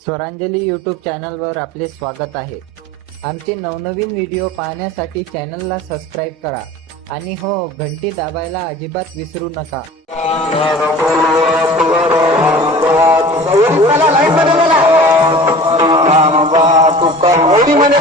Swaranjali YouTube चॅनलवर आपले स्वागत आहे। आमचे नवनवीन व्हिडिओ पाहण्यासाठी चॅनलला सबस्क्राईब करा आणि हो घंटी दाबायला अजिबात विसरू नका। लाईन मध्ये